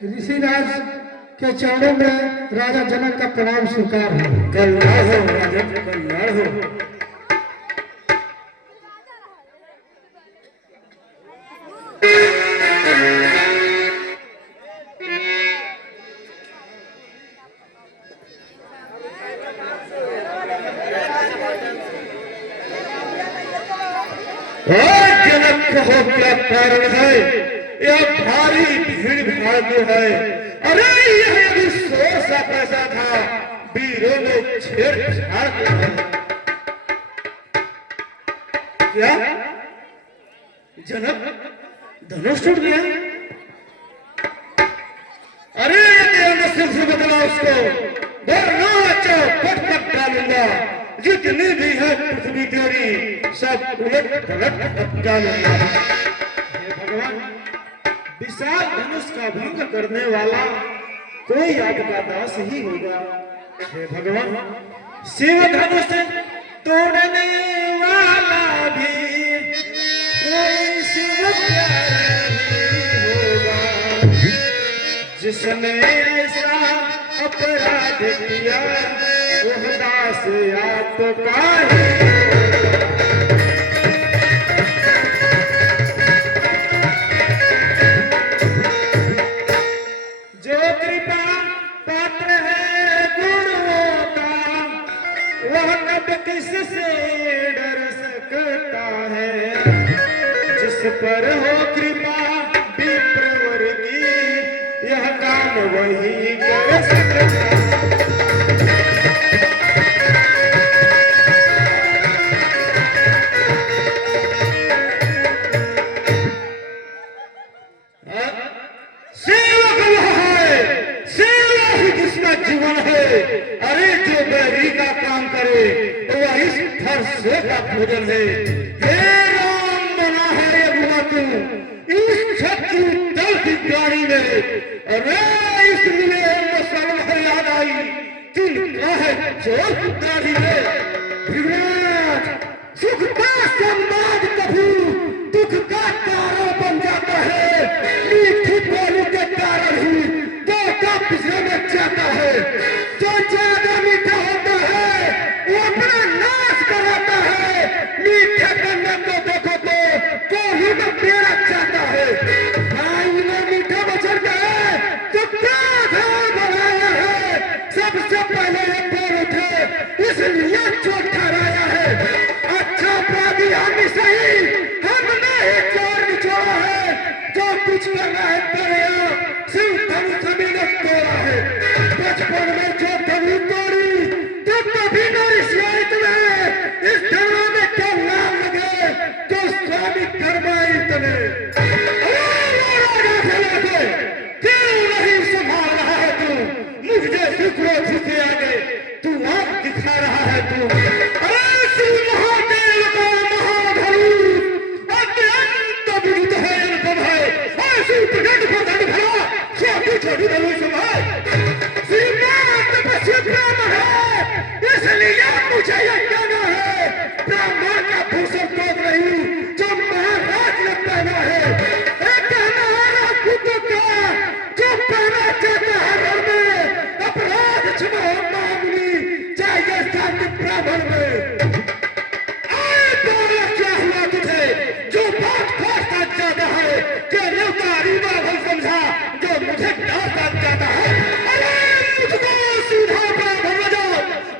ऋषिराज के चरणों में राजा जनक का प्रणाम स्वीकार है। कल्याण हो राजन, कल्याण हो। जनक कहो क्या कारण है, यह भारी भीड़ भाड़ जो है। अरे यह अभी शोर सा पैसा था, वीरों ने छेड़छाड़ किया है। क्या जनक धनुष टूट गया? अरे यदि सिर से बदला उसको वरना चौपट पर डालूंगा। जितनी भी है पृथ्वी तेरी सब उलट पलट डालूंगा। हे भगवान, विशाल धनुष का भंग करने वाला कोई आपका दास ही होगा। हे भगवान, शिव धनुष तोड़ने वाला भी कोई शिव प्यारा नहीं होगा। जिसने ऐसा अपराध किया वह दास आपका है। जो कृपा पात्र है गुरुओं का वह कब किससे डर सकता है। जिस पर हो कृपा विप्रवर की यह काम वही कर सकता है। जीवन है। अरे जो बैरी का काम करे वह इस फरसे का भोजन है। हे राम बना है अगुआ तू इस शत्रु दल की गाड़ी में। अरे इसलिए मसल है याद आई तिनका है चोर दाढ़ी में। भृगराज सुख का संवाद कभी दुख का तारा बन जाता है। मीठी बोली के कारण ही पिछले में जाता है। जो ज्यादा मीठा होता है वो अपना नाश कराता है। मीठे करने को देखो तो कोई में पेड़ा जाता है। भाई ने मीठा बचन का है तो क्या बनाया है। सबसे पहले ये पेड़ उठे इसलिए चोट ठहराया है। अच्छा अपराधी हम ही सही, हमने ही चोर निचोड़ा है। जो कुछ करना है करे आप शिव धनुष सभी ने तोड़ा है। बचपन में जो धनुष तोड़ी तो कभी न रिश्वाई तुम्हें इस धनुष में क्या नाम लगे तो स्वामी धर्माई तुम्हें। क्यों नहीं संभाल रहा है तू मुझे सुक्रोध के आगे तू आंख दिखा रहा है तू। अरे शिव महादेव का महाधनुष अत्यंत विरुद्ध है अनुपम है। ऐसी प्रकट को धन भरा छोटी छोटी धनुष है। श्रीनाथ तपस्वी ब्राह्मण है इसलिए मुझे यह कहना है ब्राह्मण का भूषण तो नहीं जो महाराज ने पहना है। कहना है राजपूतों का जो पहना चाहता है घर में अपराध क्षमा मामूली चाहिए शांति ब्राह्मण में। आए बोला क्या हुआ तुझे जो बात खोजता जाता है कि न्योतारी बाबल समझा जो मुझे डांटता जाता है। अरे मुझको सीधा ब्राह्मण बजा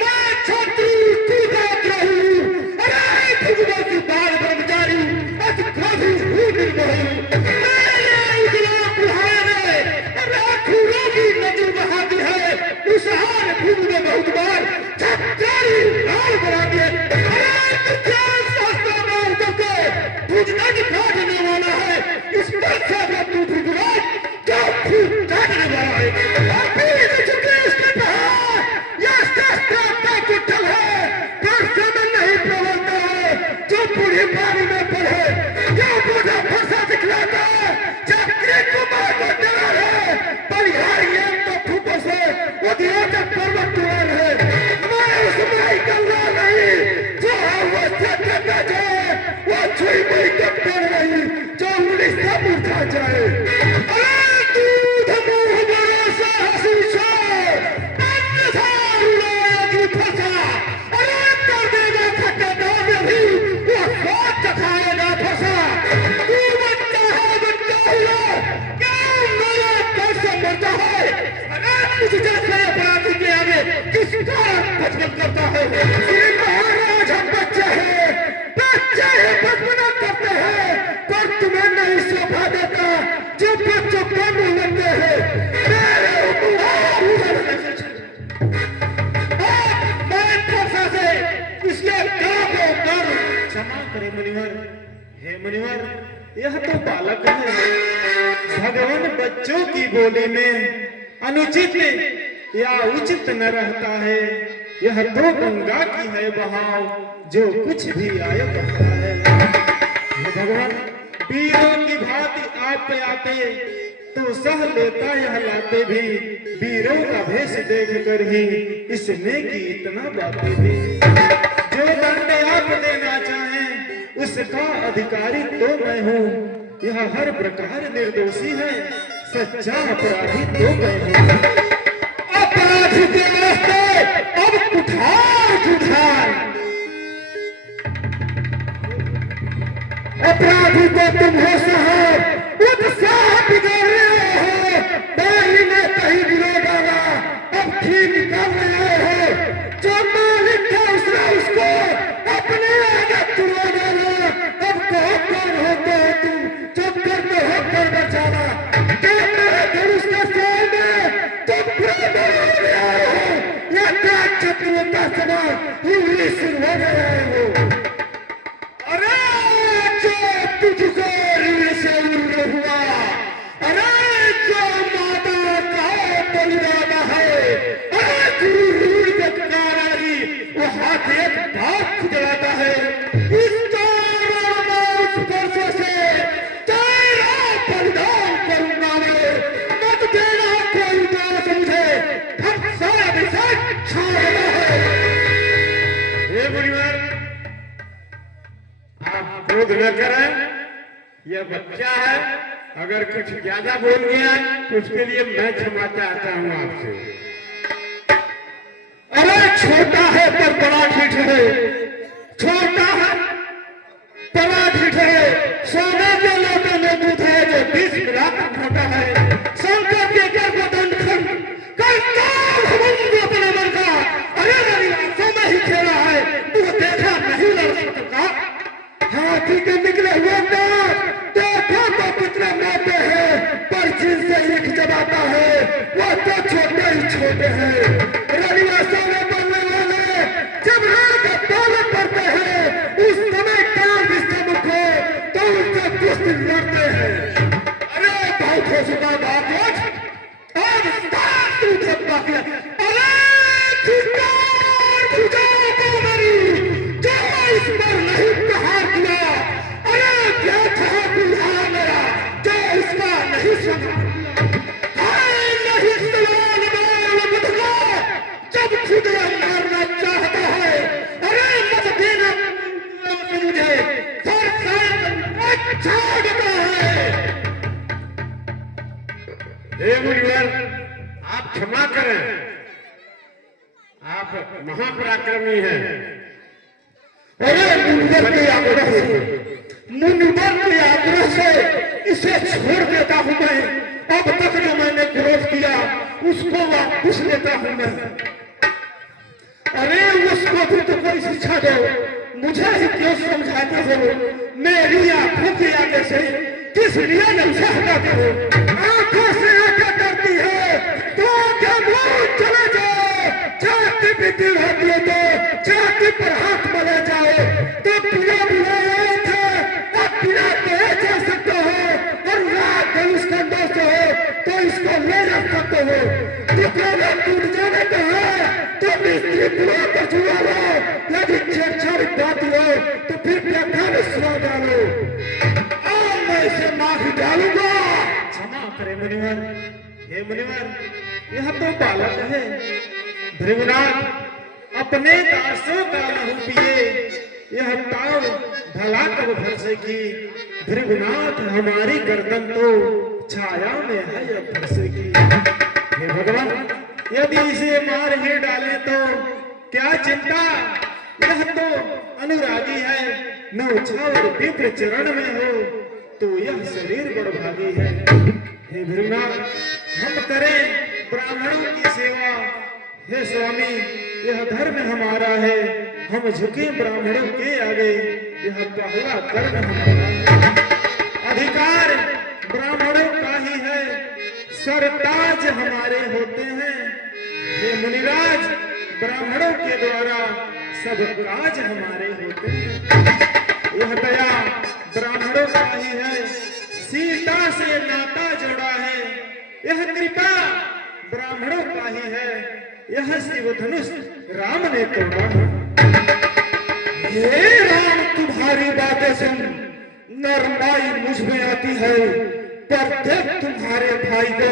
मैं छात्री कूदात रहूं। अरे भगवान की बाल ब्रह्मचारी अति क्रोधी हूँ निर्मोही। मेरे उजला बुढ़ाने राखूरों की नजर बहा दी है। उस हार भूमि में बहुत बार छात्री लाल बना दिए। अरे विज्ञान शास्त्र में करके पूजना की काटने वाला है। इस पर से तू भगवान क्या खूब काटने वाला है। अभी चुके इसके बाहर यह शास्त्र का कुटल है पर समय नहीं प्रवलता है। जो बूढ़ी पानी में पड़े जो बूढ़ा फरसा दिखलाता हे मुनिवर, यह तो बालक है। भगवान बच्चों की बोली में अनुचित या उचित न रहता है। यह तो गंगा की है बहाव, जो कुछ भी आए बहता है। हे भगवान, वीरों की भांति आप पे आते तो सह लेता यह लाते भी। वीरों का भेष देख कर ही इसने की इतना बातें भी। जो दंड आप देना चाहें उसका अधिकारी तो मैं हूँ। यह हर प्रकार निर्दोषी है, सच्चा अपराधी तो मैं हूँ। अपराधी के रास्ते अब कुठार अपराधी तो तुम हो साहब, उत्साह बिगाड़ रहे हो। बाई ने कहीं गिरो डाला, अब ठीक कर रहे हो। जो मालिक था उसको अपने आगे चुरा डाला। अब कौन होते हो तुम, जब करते हो कर बचाना। मेरे धनुष के सामने तुम पूरे हो रहे हो, या क्षत्रियों का सवाल इंग्लिश हो रहे हो। अरे तुझको ऋण से उड़ हुआ, अरे जो माता का बलिदान है, अरे गुरु ऋण के कारण ही वो हाथ एक भाग खुजलाता है। इस स्पर्श से तेरा बलिदान करूंगा मैं। मत देना कोई दोष मुझे, हम सारा विषय छाड़ना है। हे मुनिवर, आप क्रोध न करें, यह बच्चा है। अगर कुछ ज्यादा बोल गया तो उसके लिए मैं क्षमा चाहता हूं आपसे। अरे छोटा है पर बड़ा ठीक है, छोटा है बड़ा ठीक है। सोने के लोटे में दूध है जो 20 मिलाकर खोटा है। शंकर के गर्भदंड करता हूं अपने मन का। अरे मेरी आंखों में ही खेला है, तू देखा नहीं लड़ सकता। हाथी के निकले हुए देखो तो कितने मोटे हैं, पर जिनसे ईख जमाता है वो तो छोटे ही छोटे हैं। रविवासों में बनने वाले जब रात पालन करते हैं, उस समय काल विश्वमुख हो तो उनसे कुश्ती लड़ते हैं। अरे बहुत हो चुका बात, अब तू धक्का किया। अरे भुजाओं को मेरी जो इस पर नहीं प्रहार किया। अरे क्या था बुझा मेरा जो इसका नहीं सुना। नहीं सवाल बोल मुझको जब खुद मारना चाहता है। अरे मत देना मुझे, अच्छा देता है। हे मुनिवर, आप क्षमा करें, आप महापराक्रमी हैं। अरे मुनिवर के आग्रह से इसे छोड़ देता हूं मैं। अब तक जो मैंने क्रोध किया उसको वापस लेता हूं मैं। अरे उसको भी तो कोई शिक्षा दो, मुझे ही क्यों समझाते हो। मेरी आंखों के आगे से किस लिए नशा हटाते हो। आंखों से आंखें डरती है तो क्या मुंह चले जाओ। छाती पीती रहती है तो छाती पर हाथ मले जाओ। तो बिना बुलाए थे अब बिना कहे जा सकते हो। और रात धनुष खंडों से हो तो इसको ले जा सकते हो। टुकड़ों में टूट जाने का है तो मिस्त्री बुला कर छुआ लो। यदि छेड़छाड़ बात हो तो फिर व्यथा में सुना डालो। और मैं इसे माफी डालूंगा। क्षमा करे मुनिवर। हे मुनिवर, यह तो बालक है। भृगुनाथ अपने दासों का लहू पिए, यह ताव भला कब भर सकी। भृगुनाथ हमारी गर्दन तो छाया में है अब फंसेगी। हे भगवान, यदि इसे मार ही डाले तो क्या चिंता। यह तो अनुरागी है, नौछावर विप्र चरण में हो तो यह शरीर बड़भागी है। हे भृगुनाथ, हम करें ब्राह्मणों की सेवा। हे स्वामी, यह धर्म हमारा है, हम झुके ब्राह्मणों के आगे। यह पहला कर्म हमारा है। अधिकार ब्राह्मणों का ही है, सरताज हमारे होते हैं। हे मुनिराज, ब्राह्मणों के द्वारा सब काज हमारे होते हैं। यह दया ब्राह्मण सीता से नाता जोड़ा है, यह कृपा ब्राह्मणों का ही है, यह शिव धनुष राम ने तोड़ा है। हे राम तुम्हारी बातें सुन नरमाई मुझ में आती है, पर देख तुम्हारे भाई को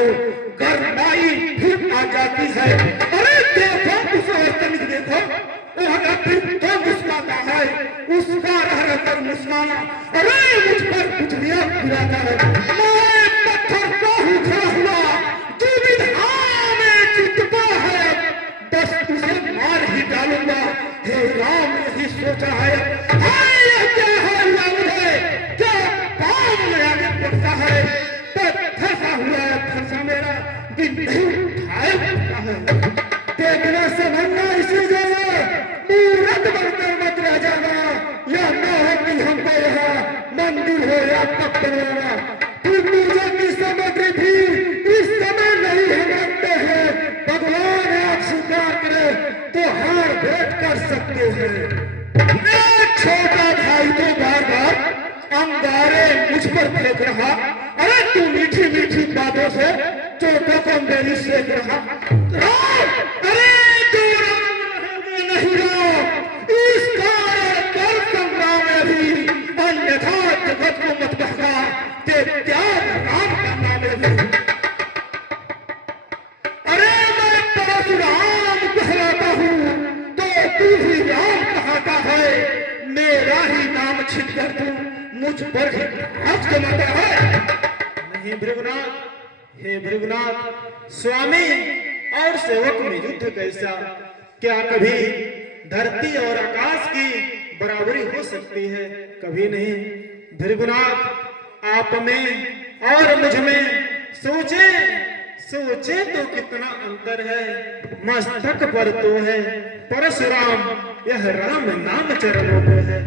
गरमाई फिर आ जाती है। अरे देखो उस औरतन को देखो, वो फिर तो मुस्कुराता है, उसका रह कर मुस्कुराना। अरे मुझ पर बिजलियां गिराता है, मैं पत्थर का खड़ा हुआ दुविधा में चिपका है, बस उसे मार ही डालूंगा। हे राम यही सोचा है, ये क्या है मुझे क्या काम में आगे बढ़ता है, पर फंसा हुआ है, फंसा मेरा दिन नहीं उठाए बढ़ता है। देखना समझना इसी जगह मूर्त बनकर मत रह जाना, या न हो कि हमको यहाँ मंदिर हो या तब बनाना। पूजा की सामग्री भी इस समय नहीं हम रखते हैं, भगवान आप स्वीकार करे तो हार भेंट कर सकते हैं। मेरा छोटा भाई तो बार बार अंगारे मुझ पर फेंक रहा, अरे तू मीठी मीठी बातों से चोटों को मेरी सेक रहा। राम, अरे तू राम रहेंगे नहीं राम, इस कर संग्राम में भी अन्यथा जगत को मत बहका, ते त्याग राम का नाम भी। अरे मैं परशुराम कहलाता हूँ तो तू ही राम कहता है, मेरा ही नाम छिप कर तू मुझ पर ही हाथ जमाता है। नहीं भृगुनाथ, हे भृगुनाथ, स्वामी और सेवक में युद्ध कैसा, क्या कभी धरती और आकाश की बराबरी हो सकती है? कभी नहीं। भृगुनाथ, आप में और मुझ में सोचे सोचे तो कितना अंतर है, मस्तक पर तो है परशुराम, यह राम नाम चरणों में है।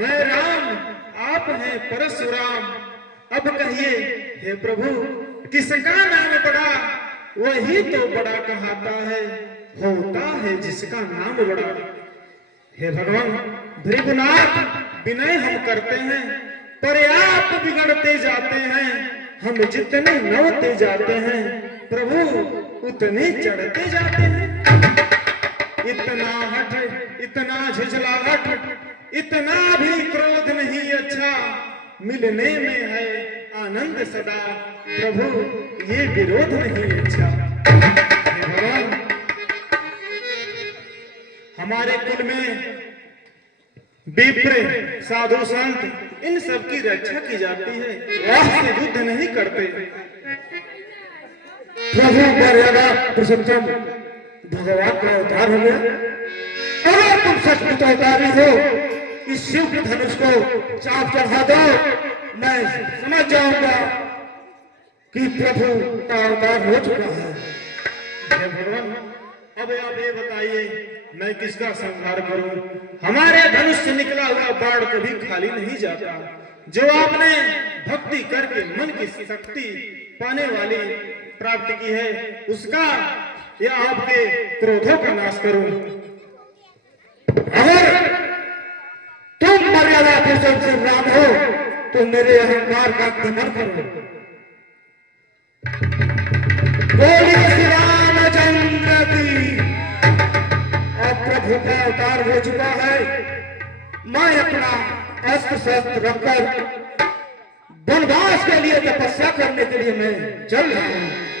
मैं राम, आप हैं परशुराम, अब कहिए हे प्रभु, किसका नाम बड़ा, वही तो बड़ा कहता है, होता है जिसका नाम बड़ा। हे भगवान भृगुनाथ, विनय हम करते हैं, पर आप बिगड़ते जाते हैं, हम जितने नवते जाते हैं प्रभु उतने चढ़ते जाते हैं। इतना हठ, इतना झुझलाहट, इतना भी क्रोध नहीं अच्छा, मिलने में है आनंद सदा, प्रभु ये विरोध नहीं अच्छा। भगवान, हमारे कुल में विप्र, साधु संत, इन सब की रक्षा की जाती है, राह से युद्ध नहीं करते। प्रभु मर्यादा पुरुषोत्तम भगवान का अवतार हो गया। अगर तुम सचमुच अवतारी हो, इस शिव के धनुष को चाप चढ़ा दो, मैं समझ जाऊंगा कि प्रभु का अवतार हो चुका है। हे भगवान, अब आप ये बताइए मैं किसका संहार करूं? हमारे धनुष से निकला हुआ बाण कभी खाली नहीं जाता। जो आपने भक्ति करके मन की शक्ति पाने वाली प्राप्त की है, उसका या आपके क्रोधों का नाश करूं। अगर तुम मर्यादा पुरुषोत्तम श्री राम हो तो मेरे अहंकार का दमन करो। बोलिए श्री रामचंद्र की। अब प्रभु का अवतार हो चुका है, मैं अपना अस्त्र शस्त्र रखकर वनवास के लिए तपस्या करने के लिए मैं चल रहा हूं।